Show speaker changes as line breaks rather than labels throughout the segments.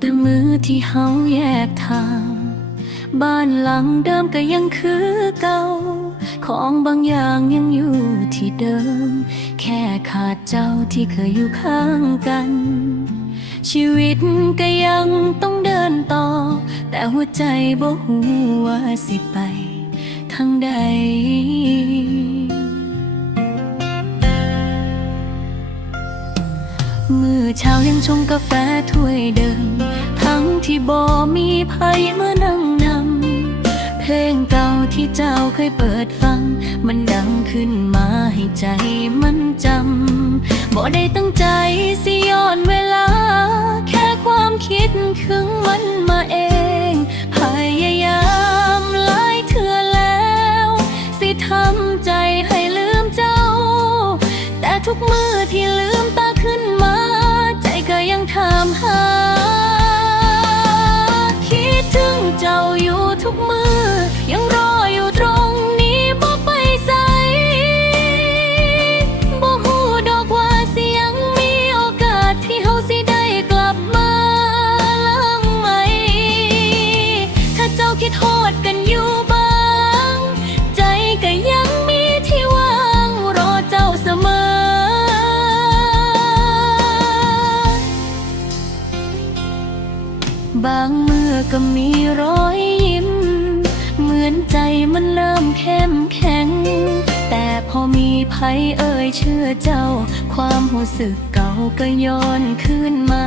แต่มือที่เฮาแยกทาง บ้านหลังเดิมก็ยังคือเก่า ของบางอย่างยังอยู่ที่เดิม แค่ขาดเจ้าที่เคยอยู่ข้างกัน ชีวิตก็ยังต้องเดินต่อ แต่หัวใจบ่ฮู้ว่าสิไปทางใด เช้ายังชงกาแฟถ้วยเดิม ทั้งที่บ่มีไผมานั่งนำเพลงเก่าที่เจ้าเคยเปิดฟัง มันดังขึ้นมาให้ใจมันจำบ่ได้ตั้งใจสิย้อนเวลา แค่ความคิดถึงมันมาเองพยายามหลายเทื่อแล้ว สิทำใจให้ลืมเจ้า แต่ทุกมือที่ลืม ยัง บางเมื่อก็มีรอยยิ้ม เหมือนใจมันเริ่มเข้มแข็ง แต่พอมีภัยเอ่ยเชื่อเจ้า ความหูสึกเก่าก็ย้อนขึ้นมา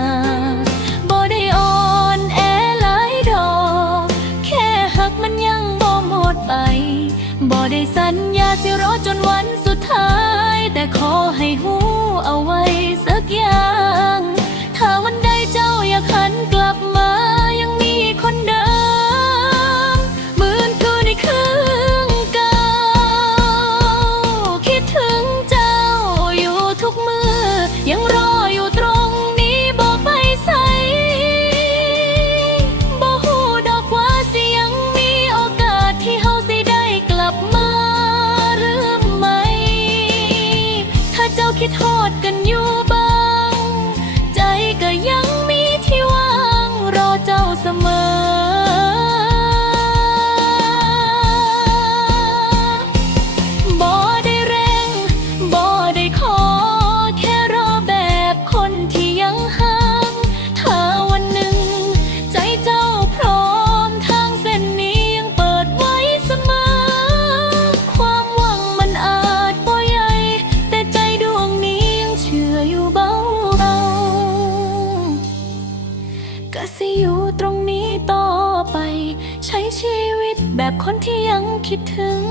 ก็สิอยู่ตรงนี้ต่อไป ใช้ชีวิตแบบคนที่ยังคิดถึง